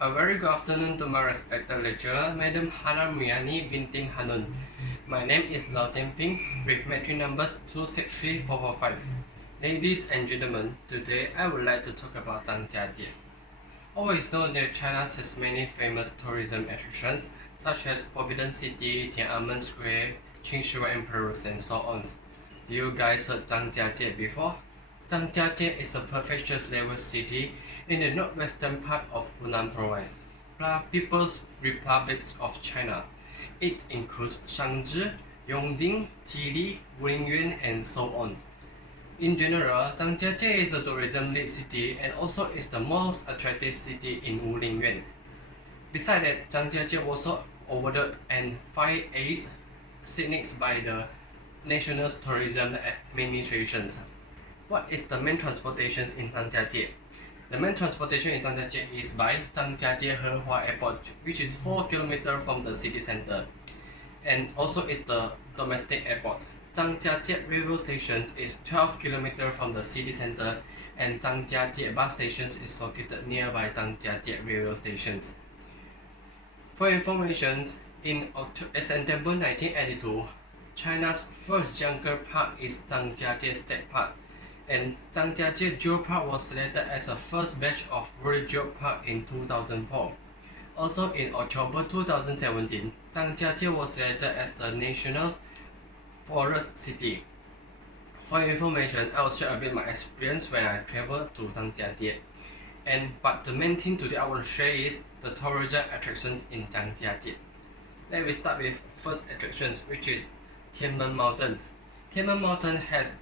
A very good afternoon to my respected lecturer, Madam Haramiani Binting Hanun. My name is Lau Ping with metric numbers 263445. Ladies and gentlemen, today I would like to talk about Zhangjiajie. Always know that China has many famous tourism attractions such as Forbidden City, Tiananmen Square, Qingshi Emperors, and so on. Do you guys heard Zhangjiajie before? Zhangjiajie is a prefecture's level city in the northwestern part of Hunan Province, People's Republic of China. It includes Shangji, Yongding, Jili, Wengyuan, and so on. In general, Zhangjiajie is a tourism-lit city and also is the most attractive city in Wulingyuan. Besides that, Zhangjiajie was also awarded and 5 A's signs by the National Tourism Administrations. What is the main transportation in Zhangjiajie? The main transportation in Zhangjiajie is by Zhangjiajie Hehua Airport, which is 4 km from the city center, and also is the domestic airport. Zhangjiajie railway station is 12 km from the city center, and Zhangjiajie bus station is located nearby Zhangjiajie railway stations. For information, in September 1982, China's first jungle park is Zhangjiajie State Park, and Zhangjiajie Geopark was selected as the first batch of World Geopark in 2004. Also in October 2017, Zhangjiajie was selected as the National Forest City. For your information, I will share a bit my experience when I traveled to Zhangjiajie. But the main thing today I want to share is the tourism attractions in Zhangjiajie. Let me start with first attractions, which is Tianmen Mountain. Tianmen Mountain has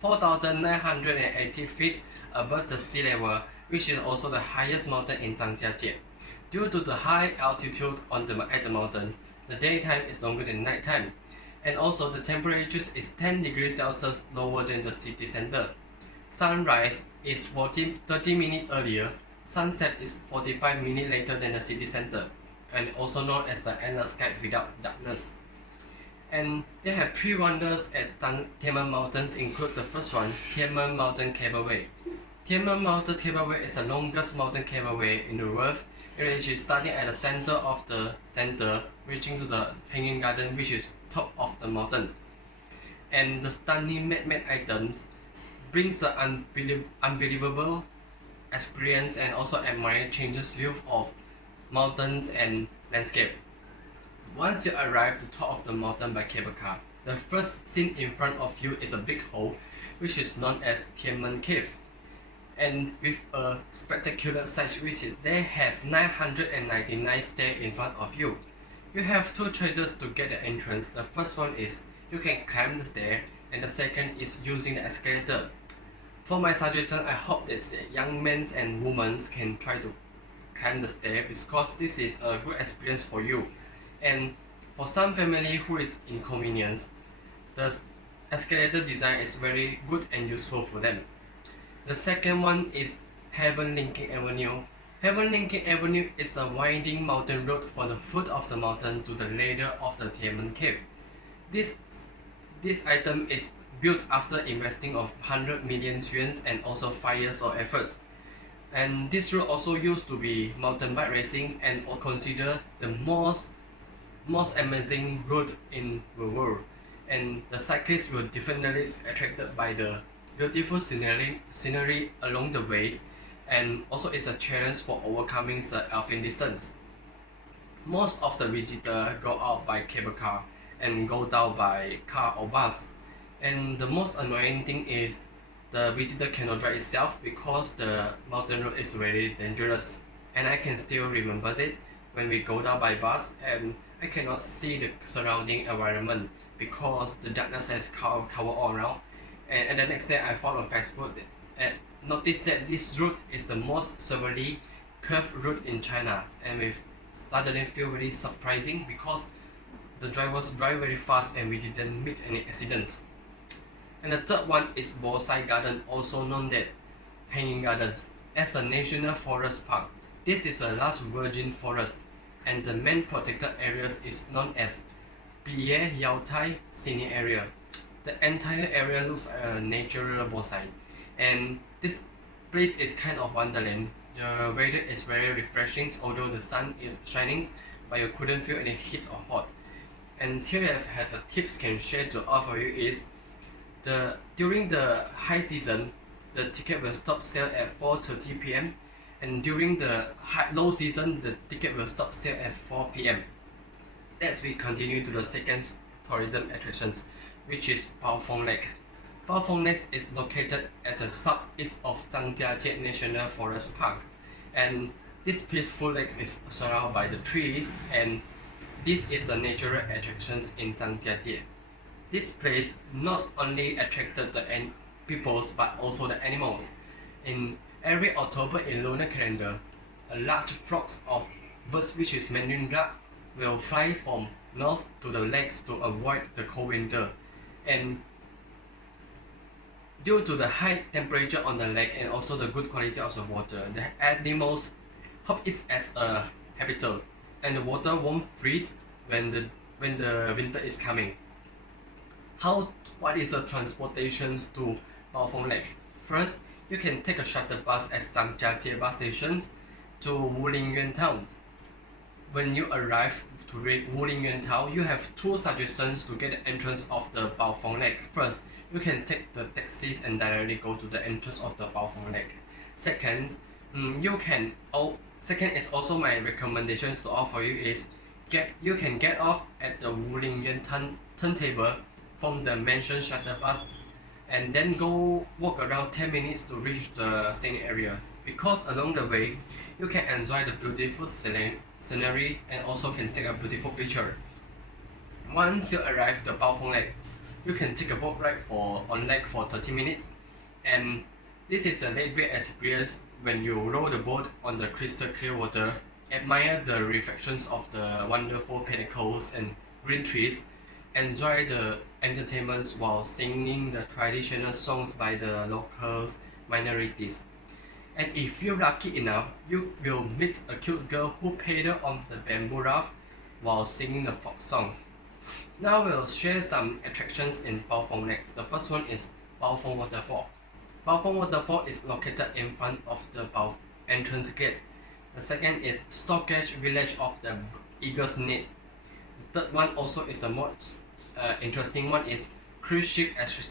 4,980 feet above the sea level, which is also the highest mountain in Zhangjiajie. Due to the high altitude at the mountain, the daytime is longer than nighttime, and also the temperature is 10 degrees Celsius lower than the city center. Sunrise is 30 minutes earlier, sunset is 45 minutes later than the city center, and also known as the endless sky without darkness. And they have 3 wonders at Tianmen Mountains, includes the first one, Tianmen Mountain Cableway. Tianmen Mountain Cableway is the longest mountain cableway in the world. It is starting at the center of the center, reaching to the Hanging Garden, which is top of the mountain. And the stunning man-made items brings the unbelievable experience and also admire changes view of mountains and landscape. Once you arrive at the top of the mountain by cable car, the first scene in front of you is a big hole, which is known as Tianmen Cave. And with a spectacular sight, which is they have 999 stairs in front of you. You have 2 choices to get the entrance. The first one is you can climb the stair, and the second is using the escalator. For my suggestion, I hope that young men and women can try to climb the stair because this is a good experience for you. And for some family who is inconvenienced, the escalator design is very good and useful for them. The second one is Heaven Linking Avenue. Heaven Linking Avenue is a winding mountain road from the foot of the mountain to the ladder of the Tianmen Cave. This item is built after investing of 100 million yuan and also 5 years of efforts. And this road also used to be mountain bike racing and considered the most amazing road in the world. And the cyclists were definitely attracted by the beautiful scenery along the ways, and also it's a challenge for overcoming the elfin distance. Most of the visitors go out by cable car and go down by car or bus. And the most annoying thing is the visitor cannot drive itself because the mountain road is very dangerous. And I can still remember that when we go down by bus and I cannot see the surrounding environment because the darkness has covered all around. And the next day I found on Facebook and noticed that this route is the most severely curved route in China, and we suddenly feel very surprising because the drivers drive very fast and we didn't meet any accidents. And the third one is Bonsai Garden, also known as Hanging Gardens. As a national forest park, this is a large virgin forest, and the main protected areas is known as Biye Yaotai Scenic Area. The entire area looks like a natural bonsai, and this place is kind of wonderland. The weather is very refreshing, although the sun is shining, but you couldn't feel any heat or hot. And here I have a tips can share to offer you is during the high season, the ticket will stop sale at 4:30 p.m. and during the low season, the ticket will stop sale at 4 p.m. Next, we continue to the second tourism attractions, which is Baofeng Lake. Baofeng Lake is located at the southeast of Zhangjiajie National Forest Park, and this peaceful lake is surrounded by the trees, and this is the natural attractions in Zhangjiajie. This place not only attracted the peoples but also the animals. In every October in lunar calendar, a large flock of birds, which is Mandarin duck, will fly from north to the lakes to avoid the cold winter. And due to the high temperature on the lake and also the good quality of the water, the animals hope it as a habitat, and the water won't freeze when the winter is coming. What is the transportation to Baofeng Lake? First, you can take a shuttle bus at Zhangjiajie bus stations to Wulingyuan town. When you arrive to Wulingyuan town, you have two suggestions to get the entrance of the Baofeng Lake. First, you can take the taxis and directly go to the entrance of the Baofeng Lake. Second, second is also my recommendations to offer you is you can get off at the Wulingyuan turntable from the mentioned shuttle bus and then go walk around 10 minutes to reach the scenic areas, because along the way you can enjoy the beautiful scenery and also can take a beautiful picture. Once you arrive the Baofeng Lake, you can take a boat ride on lake for 30 minutes, and this is a lake great experience when you row the boat on the crystal clear water, admire the reflections of the wonderful pinnacles and green trees, enjoy the entertainments while singing the traditional songs by the locals minorities. And if you're lucky enough, you will meet a cute girl who paddle on the bamboo raft while singing the folk songs. Now we'll share some attractions in Baofeng Lake. The first one is Baofeng Waterfall. Baofeng Waterfall is located in front of the entrance gate. The second is Stockage Village of the Eagle's Nest. The third one also is the most interesting one is Cruise Ship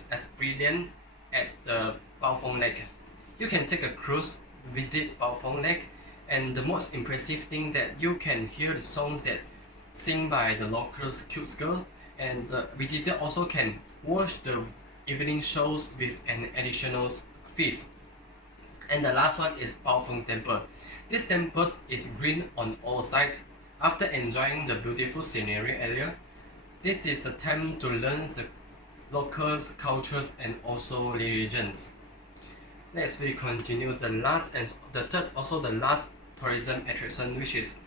Experience at the Baofeng Lake. You can take a cruise to visit Baofeng Lake, and the most impressive thing that you can hear the songs that sing by the locals cute girl, and the visitor also can watch the evening shows with an additional fees. And the last one is Baofeng Temple. This temple is green on all sides. After enjoying the beautiful scenery area, this is the time to learn the locals, cultures, and also religions. Next, we continue the last and the third, also the last tourism attraction, which is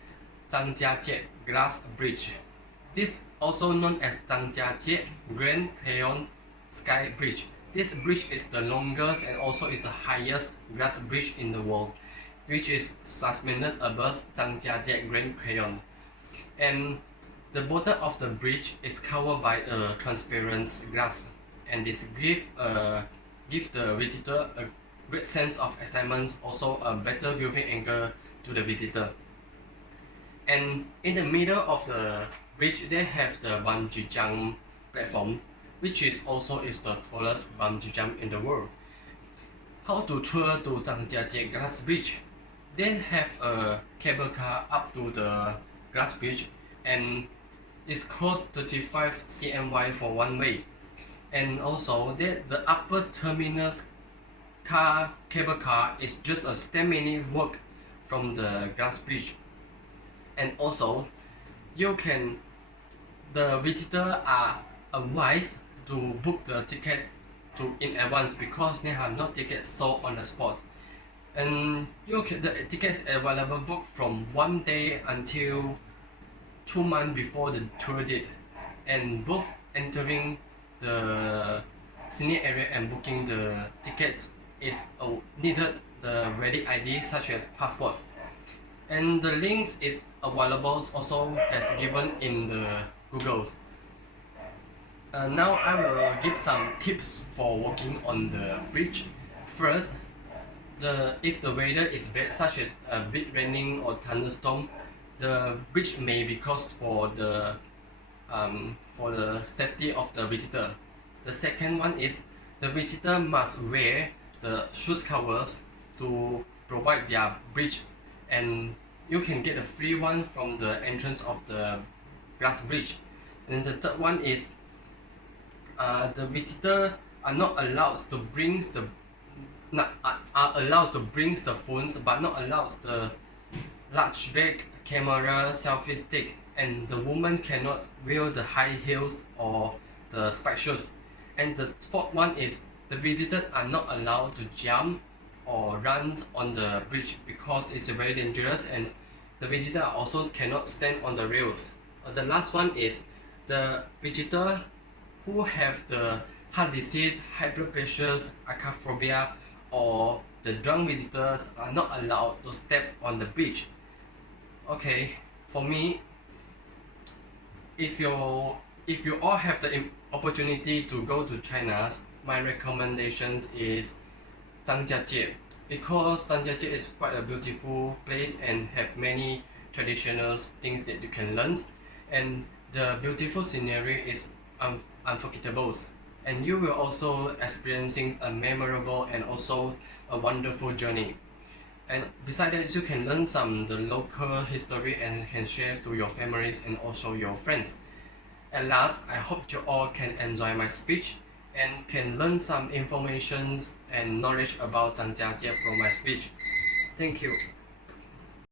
Zhangjiajie Glass Bridge. This also known as Zhangjiajie Grand Canyon Sky Bridge. This bridge is the longest and also is the highest glass bridge in the world, which is suspended above Zhangjiajie Grand Canyon. And the bottom of the bridge is covered by a transparent glass, and this give the visitor a great sense of excitement, also a better viewing angle to the visitor. And in the middle of the bridge, they have the bungee jump platform, which is the tallest bungee jump in the world. How to tour to Zhangjiajie Glass Bridge? They have a cable car up to the glass bridge, and it costs 35 CNY for one way. And also, the upper terminus cable car is just a 10-minute walk from the glass bridge. And also, the visitors are advised to book the tickets in advance, because they have no tickets sold on the spot. And the tickets available booked from 1 day until 2 months before the tour date, and both entering the scenic area and booking the tickets is needed the valid ID such as passport. And the links is available also as given in the Googles. Now I will give some tips for walking on the bridge. First, if the weather is bad, such as a big raining or thunderstorm, the bridge may be closed for the safety of the visitor. The second one is the visitor must wear the shoes covers to provide their bridge, and you can get a free one from the entrance of the glass bridge. And the third one is the visitor are not allowed to bring the are allowed to bring the phones, but not allowed the large bag, camera, selfie stick, and the woman cannot wear the high heels or the spike shoes. And the fourth one is the visitors are not allowed to jump or run on the bridge because it's very dangerous, and the visitor also cannot stand on the rails. The last one is the visitor who have the heart disease, high blood pressure, acrophobia, or the drunk visitors are not allowed to step on the bridge. Okay, for me, if you all have the opportunity to go to China, my recommendations is Zhangjiajie, because Zhangjiajie is quite a beautiful place and have many traditional things that you can learn, and the beautiful scenery is unforgettable, and you will also experiencing a memorable and also a wonderful journey. And besides that, you can learn some the local history and can share to your families and also your friends. At last, I hope you all can enjoy my speech and can learn some information and knowledge about Zhangjiajie from my speech. Thank you.